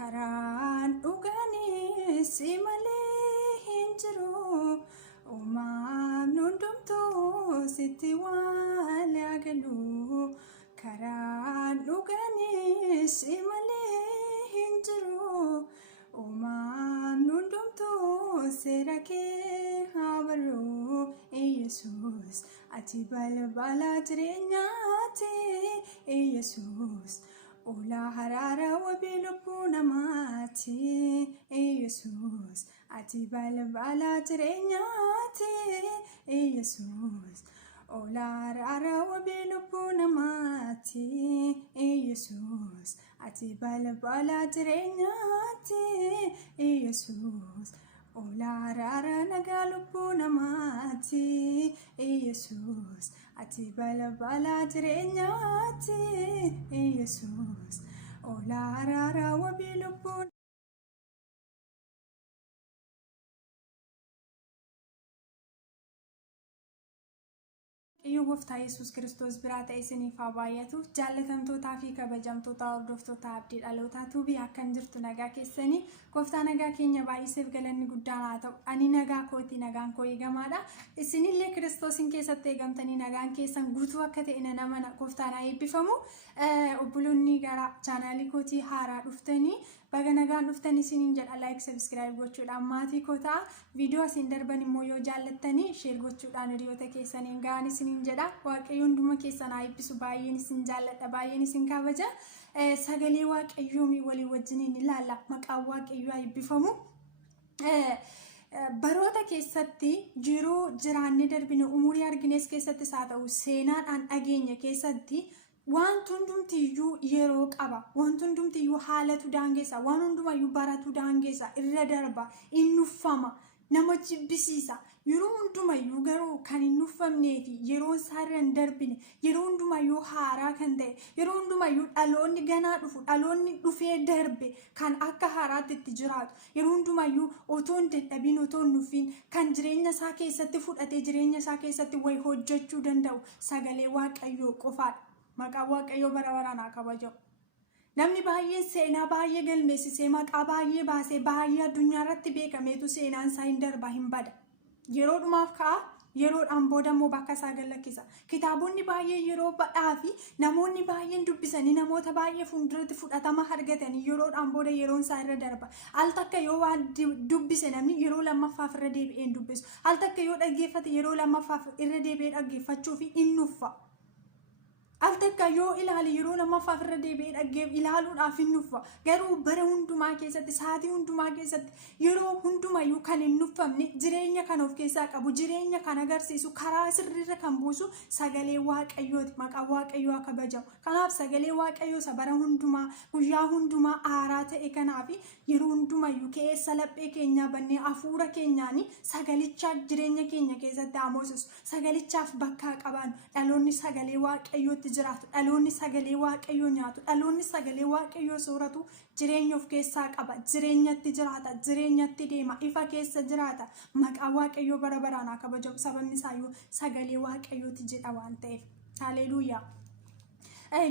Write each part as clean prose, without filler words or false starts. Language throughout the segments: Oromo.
karaan dhugaanis malee hin jiru uumamni hundumtuu sitti waan agalu karaan dhugaanis malee hin jiru uumamni hundumtuu seera kee habaru Yesus ati balbala jireenyaati Yesus Ola harara wabii lubbuu namaati Yesus ati balbala jireenyaati Yesus Ola harara wabii lubbuu namaati Yesus ati balbala jireenyaati Yesus Ola harara nagaa lubbuu namaati Yesus ati balbala jireenyaati Yesus Ola harara wabii lubbuu Gooftaa Yesuus Kiristoos biraa ta'e isiniif haa baay'atu jaallatamtootaa fi kabajamtoota hordoftoota abdii dhalootaatu biyya akkan jirtu nagaa keessanii gooftaa nagaa keenya baay'iseef galanni guddaan haa ta'u ani nagaa kooti nagaan koo eegamaadha isinillee Kiristoosiin keessatti eegamtanii nagaan keessan guutuu akka ta'e nama gooftaan haa eebbifamu obboloonni gara chaanaalii kootii haaraa dhuftanii baga nagaan dhuftanii isiniin jedha like subscribe gochuudhaan maatii koo ta'a viidiyoo isin darban immoo yoo jaallattanii share gochuudhaan hiriyoota keessaniin ga'an isiniin jedha waaqayyo hunduma keessan haa eebbisu baay'een isin jaalladha baay'een isin kabaja sagalee waaqayyoo walii wajjiniin ilaalla maqaan waaqayyoo haa eebbifamu baroota keessatti jiruu jiraanne darbine umurii argines keessatti haa ta'u seenaadhaan dhageenya keessatti wanti hundumtiyyuu yeroo qaba wanti hundumtiyyuu haalatu daangeessa waan hundumayyuu baratu daangeessa irra darba innuffama nama jibbisiisa yeroo hundumayyuu garuu kan innuffamnee fi yeroo isaa irra hin darbine yeroo hundumayyuu haaraa kan ta'e yeroo hundumayyuu dhaloonni ganaa dhufu dhaloonni dhufee darbe kan akka haaraatti itti jiraatu yeroo hundumayyuu otoo hin dadhabin otoo hin nuffiin kan jireenya isaa keessatti fudhatee jireenya isaa keessatti way hojjechuu danda'u sagalee waaqayyoo qofaadha. Maqaa waaqayyoo bara baraan haa kabajamu. Namni baay'een seenaa baay'ee galmeessisee maqaa baay'ee baasee baay'ee addunyaa irratti beekameetu seenaan isaa hin darba hin bada. Yeroodhumaaf ka'a yeroodhaan booda immoo bakka isaa gallakkisa. Kitaabonni baay'ee yeroo badhaa fi namoonni baay'een dubbisanii namoota baay'ee fuulduratti fudhatama argatanii yeroodhaan booda yeroon isaa irra darba. Al takka yoo waan dubbise namni yeroo lammaffaaf irra deebi'ee dubbisu. Al takka yoo dhaggeeffate yeroo lammaffaaf irra deebi'ee dhaggeeffachuuf hin nuffa. Al takka yoo ilaali yeroo lammaffaaf irra deebi'ee ilaaluudhaaf hin nuffa garuu bara hundumaa keessatti sa'aatii hundumaa keessatti yeroo hundumayyuu kan hin nuffamne jireenya kan of keessaa qabu jireenya kan agarsiisu karaa sirriirra kan buusu sagalee waaqayyooti maqaa waaqayyoo haa kabajamu kanaaf sagalee waaqayyoo isa bara hundumaa guyyaa hundumaa aaraa ta'e kanaaf yeroo hundumayyuu keessa laphee keenyaa bannee hafuura keenyaanii sagalicha jireenya keenya keessatti hamoosisu sagalichaaf bakka qabaannu dhaloonni sagalee waaqayyootti jiraatu dhaloonni sagalee waaqayyoo nyaatu dhaloonni sagalee waaqayyoo sooratu jireenya of keessaa qaba jireenyatti jiraata jireenyatti deema ifa keessa jiraata maqaa waaqayyoo bara baraan haa kabajamu sababni isaayyuu sagalee waaqayyooti jedha waan ta'eef haleluuyaa.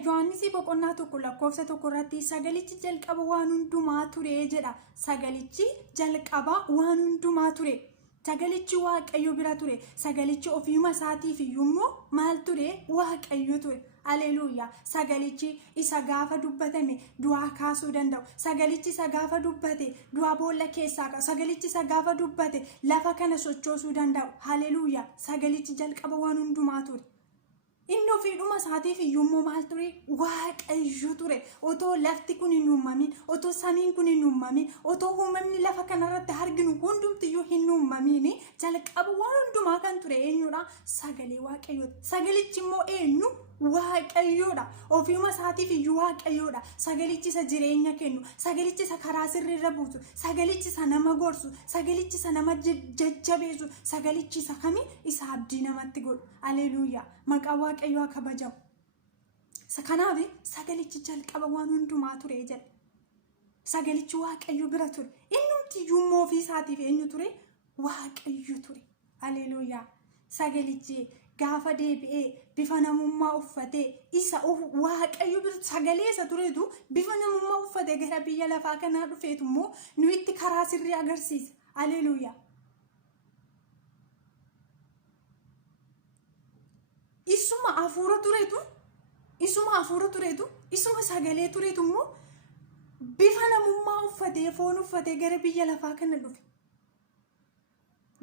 Yohaannis boqonnaa tokko lakkoofsa tokko irratti sagalichi jalqaba waan hundumaa ture jedha sagalichi jalqaba waan hundumaa ture. Sagalichi waaqayyo bira ture sagalichi ofiima isaatiif iyyuu maal ture waaqayyo ture haleluuyaa sagalichi isa gaafa dubbatame du'aa kaasuu danda'u sagalichi isa gaafa dubbate du'aa boolla keessaa qabu sagalichi isa gaafa dubbate lafa kana sochoosuu danda'u haleluuyaa sagalichi jalqaba waan hundumaa ture. Inni ofiidhuma isaatiif iyyuu maal ture waaqayyo ture otoo lafti kun hin uumamin otoo samiin kun hin uumamin otoo uumamni lafa kanarratti arginu hundumtiyyuu hin uumamin jalqaba waan hundumaa kan ture eenyudha sagalee waaqayyooti sagalichi immoo eenyu waaqayyoodha ofiima isaatiif iyyuu waaqayyoodha sagalichi isa jireenya kennu sagalichi isa karaa sirriirra buusu sagalichi isa nama gorsu sagalichi isa nama jajjabeessu sagalichi isa kami isa abdii namatti godhu haleluuyaa maqaa waaqayyoo haa kabajamu kanaaf sagalichi jalqaba waan hundumaa ture jedha sagalichi waaqayyo bira ture innumti iyyuu ofii isaatiif eenyu ture waaqayyo ture haleluuyaa sagalichi gaafa deebi'ee bifa namummaa uffatee isa waaqayyo sagalee isa turetu bifa namummaa uffate gara biyya lafaa kanaa dhufeetu immoo nu itti karaa sirrii agarsiisa. Haleluuyaa. Isuma hafuura tureetu isuma sagalee tureetu immoo bifa namummaa uffatee foon uffatee gara biyya lafaa kana dhufe.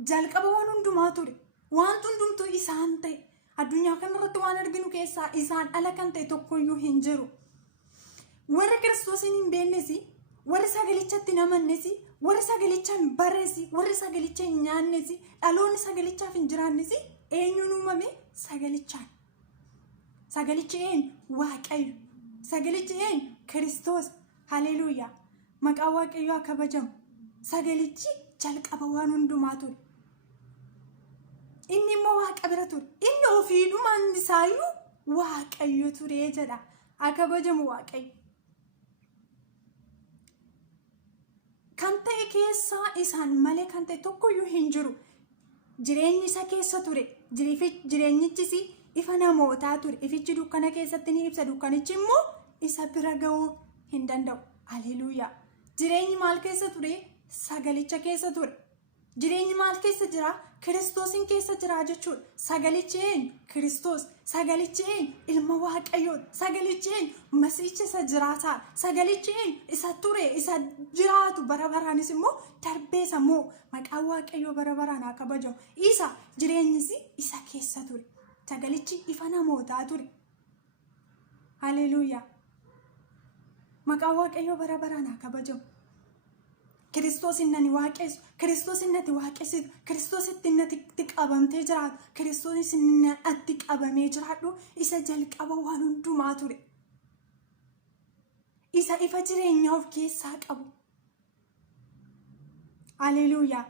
Jalqaba waan hundumaa ture. Waan hundumtuu isaan ta'e. Addunyaa kanarratti waan arginu keessaa isaan ala kan ta'e tokkoyyuu hin jiru. Warra Kiristoosin hin beeknes, warra sagalichatti hin amannes, warra sagalicha hin barres, warra sagalicha hin nyaannes, dhaloonni sagalichaaf hin jiraannes eenyuun uumame? Sagalichaan. Sagalichi eenyu? Waaqayyo. Sagalichi eenyu? Kiristoos. Haleluuyaa. Maqaan Waaqayyoo kabajamu. Sagalichi jalqaba waan hundumaa ture. Inni immoo Waaqa bira ture. Inni ofiidhumaan isaayyuu Waaqayyo ture jedha. Kabajamu Waaqayyo. Kan ta'e keessaa isaan malee kan ta'e tokkoyyuu hin jiru. Jireenyi isa keessa ture. Jireenyichis ifa namootaa ture. Ifichi dukkana keessatti ni ibsa. Dukkanichi immoo isa bira ga'uu hin danda'u. Haleluuyaa. Jireenyi maal keessa ture? Sagalicha keessa ture. Jireenyi maal keessa jira? Kiristoosin keessa jira jechuudha. Sagalichi eenyu? Kiristoos. Sagalichi eenyu? Ilma Waaqayyoo. Sagalichi eenyu? Masiicha isa jiraataa. Sagalichi eenyu? Isa ture, isa jiraatu bara baraanis immoo darbeessa immoo maqaan Waaqayyoo bara baraan haa kabajamu. Isa jireenyis isa keessa ture. Sagalichi ifa namootaa ture. Haleluuyaa. Maqaan Waaqayyoo bara baraan haa kabajamu. Kiristoos innani waaqessu, Kiristoos innati waaqessitu, Kiristoos innati qabamtee jiraatu, Kiristoos innati qabamee jiraadhu isa jalqaba waan hundumaa ture. Isa ifa jireenyaa of keessaa qabu. Haleluuyaa.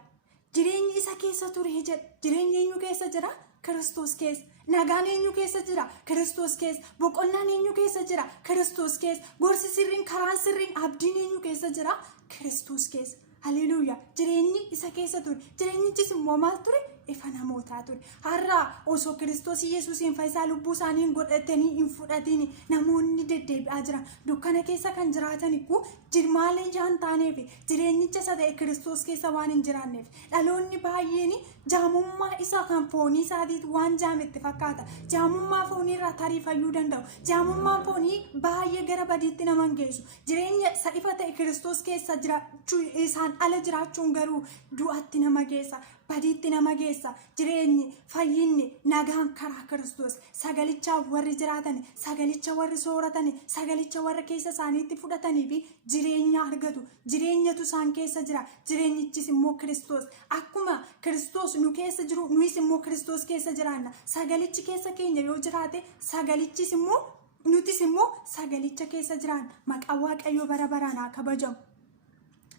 Jireenyi isa keessa ture jedha. Jireenyi eenyu keessa jira? Kiristoos keessa. Nagaan eenyu keessa jira? Kiristoos keessa. Boqonnaan eenyu keessa jira? Kiristoos keessa. Gorsi sirriin, karaan sirriin, abdiin eenyu keessa jira? Kiristoos keessa. Haleluuyaa. Jireenyi isa keessa ture. Jireenyichis immoo maal ture? Ifa namootaa ture. Har'a osoo Kiristoos Yesuusiin fayyisaa lubbuu isaanii godhatanii hin fudhatiin namoonni deddeebi'aa jiran dukkana keessa kan jiraatan jirmaalee jaan taaneef jireenyicha isa ta'e Kiristoos keessa waan hin jiraanneef dhaloonni baay'een jaamummaa isa kan foonii isaatiitu waan jaametti fakkaata. Jaamummaa foonii irraa tarii fayyuu danda'u. Jaamummaan foonii baay'ee gara badiitti nama geessu. Jireenya isa ifa ta'e Kiristoos keessa jiraachuu isaan ala jiraachuun garuu du'atti nama geessa. Badiitti nama geessa. Jireenyi, fayyinni, nagaan karaa Kiristoos. Sagalicha warri jiraatan, sagalicha warri sooratan, sagalicha warra keessa isaaniitti fudhatanii fi jireenya argatu. Jireenyatu isaan keessa jira. Jireenyichis immoo Kiristoos. Akkuma Kiristoos nu keessa jiru, nuyis immoo Kiristoos keessa jiraanna. Sagalichi keessa keenya yoo jiraate, sagalichis immoo nutis immoo sagalicha keessa jiraanna. Maqaan Waaqayyoo bara baraan haa kabajamu.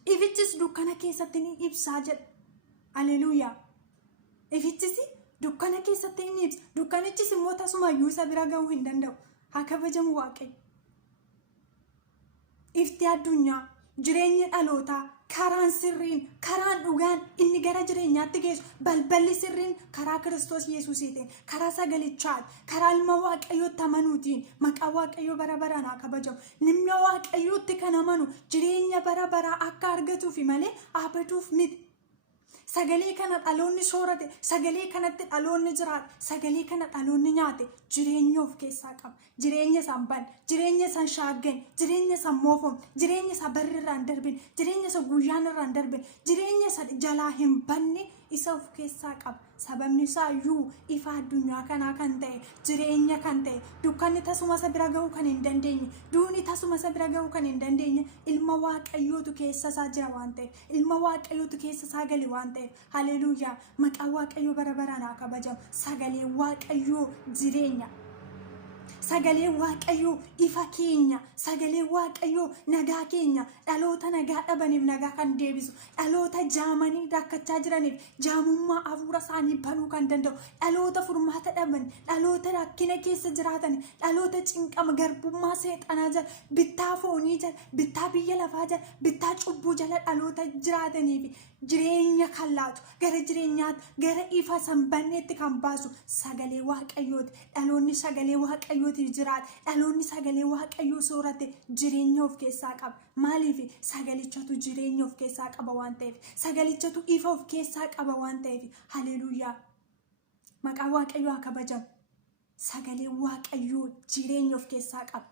Ifichis dukkana keessatti ni ibsaa jedha. Haleluuyaa. Ifichis dukkana keessatti ni ibsa. Dukkanichis immoo tasumayyuu isa bira ga'uu hin danda'u. Haa kabajamu Waaqayyo. Ifti addunyaa, jireenyi dhalootaa, karaan sirriin, karaan dhugaan inni gara jireenyaatti geessu, balballi sirriin karaa Kiristoos Yesuusiitiin, karaa sagalichaati, karaa ilma Waaqayyootti amanuutiin maqaa Waaqayyoo bara baraan haa kabajamu. Namni Waaqayyootti kan amanu jireenya bara baraa akka argatuufi malee abaduuf miti. Sagalee kana dhaloonni soorate, sagalee kanatti dhaloonni jiraate, sagalee kana dhaloonni nyaate jireenya of keessaa qaba. Jireenya isaan ban, jireenya isaan shaaggan, jireenya isaan moofom, jireenya isaa barri irraan darbin, jireenya isaa guyyaan irraan darbin, jireenya isaa jalaa hin banne isa of keessaa qaba. Sababni isaa iyyuu ifa addunyaa kanaa kan ta'e, jireenya kan ta'e, dukkanni tasuma isa bira ga'uu kan hin dandeenye, duuni tasuma isa bira ga'uu kan hin dandeenye, ilma Waaqayyootu keessa isaa jira waan ta'eef, ilma Waaqayyootu keessa isaa gali waan ta'eef. Haleluuyaa. Maqaan Waaqayyoo bara baraan haa kabajamu. Sagalee Waaqayyoo jireenya. Sagalee Waaqayyoo ifa keenya. Sagalee Waaqayyoo nagaa keenya. Dhaloota nagaa dhabaniif nagaa kan deebisu. Dhaloota jaamanii rakkachaa jiraniif jaamummaa hafuura isaanii banuu kan danda'u. Dhaloota furmaata dhaban. Dhaloota rakkina keessa jiraatan. Dhaloota cinqama garbummaa seexanaa jala, bittaa foonii jala, bittaa biyya lafaa jala, bittaa cubbuu jala dhaloota jiraataniif jireenya kan laatu gara jireenyaatti gara ifa sanbanneetti kan baasu sagalee waaqayyooti. Dhaloonni sagalee waaqayyootiif jiraate, dhaloonni sagalee waaqayyoo soorate jireenya of keessaa qaba. Maaliif? Sagalichatu jireenya of keessaa qaba waan ta'eef, sagalichatu ifa of keessaa qaba waan ta'eef. Haleluuyaa! Maqaan waaqayyoo haa kabajamu. Sagalee waaqayyoo jireenya of keessaa qaba.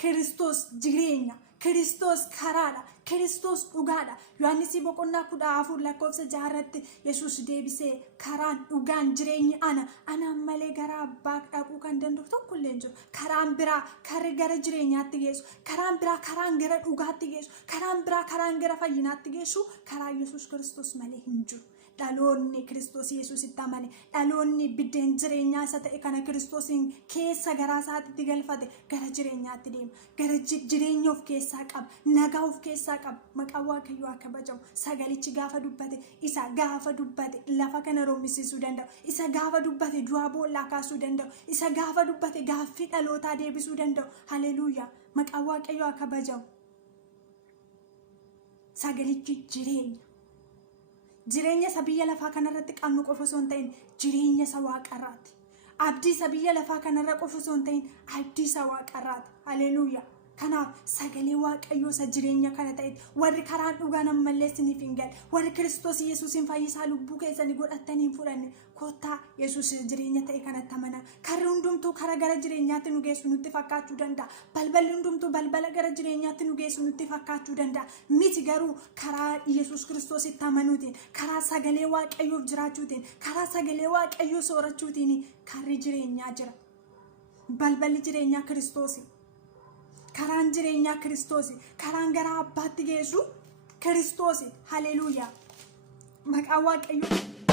Kiristoos jireenya, Kiristoos karaadha, Kiristoos dhugaadha. Yohaannis boqonnaa 14:6 Yesuus deebisee karaan dhugaan jireenyi anaan malee gara abbaa dhaquu kan danda'u tokko illee hin jiru. Karaan biraa karri gara jireenyaatti geessu, karaan biraa karaan gara dhugaatti geessu, karaan biraa karaan gara fayyinaatti geessu karaa Yesuus Kiristoos malee hin jiru. Dhaloonni Kiristoos Yesuusitti amane, dhaloonni biddeen jireenyaa isa ta'e kana Kiristoosiin keessa garaa isaatti galfate gara jireenyaatti deema. Gara jireenya of keessaa qaba, nagaa of keessaa qaba. Maqaan waaqayyoo haa kabajamu. Sagalichi gaafa dubbate, isa gaafa dubbate lafa kana roomisiisuu danda'u, isa gaafa dubbate du'aa boollaa kaasuu danda'u, isa gaafa dubbate gaaffii dhalootaa deebisuu danda'u. Haleluuyaa! Maqaan waaqayyoo haa kabajamu. Sagalichi jireenya. Jireenya isa biyya lafaa kanarratti qabnu qofa osoo hin ta'in jireenya isa waaqarraati. Abdii isa biyya lafaa kanarra qofa osoo hin ta'in abdii isa waaqarraati. Haleluuyaa! Kanaaf sagalee waaqayyoo isa jireenya kana ta'etti warri karaan dhugaan ammallee isiniif hin galle, warri Kiristoos Yesuusin fayyisaa lubbuu keessanii godhattanii hin fudhanne kottaa Yesuus jireenya ta'e kanatti amanaa. Karri hundumtuu karaa gara jireenyaatti nu geessu nutti fakkaachuu danda'a. Balballi hundumtuu balbala gara jireenyaatti nu geessu nutti fakkaachuu danda'a. Miti garuu karaa Yesuus Kiristoositti amanuutiin, karaa sagalee waaqayyoof jiraachuutiin, karaa sagalee waaqayyoo soorachuutiin karri jireenyaa jira. Balballi jireenyaa Kiristoosi. Karaan jireenyaa Kiristoosi. Karaan gara abbaatti geessu Kiristoosi. Haleluuyaa! Maqaan waaqayyoo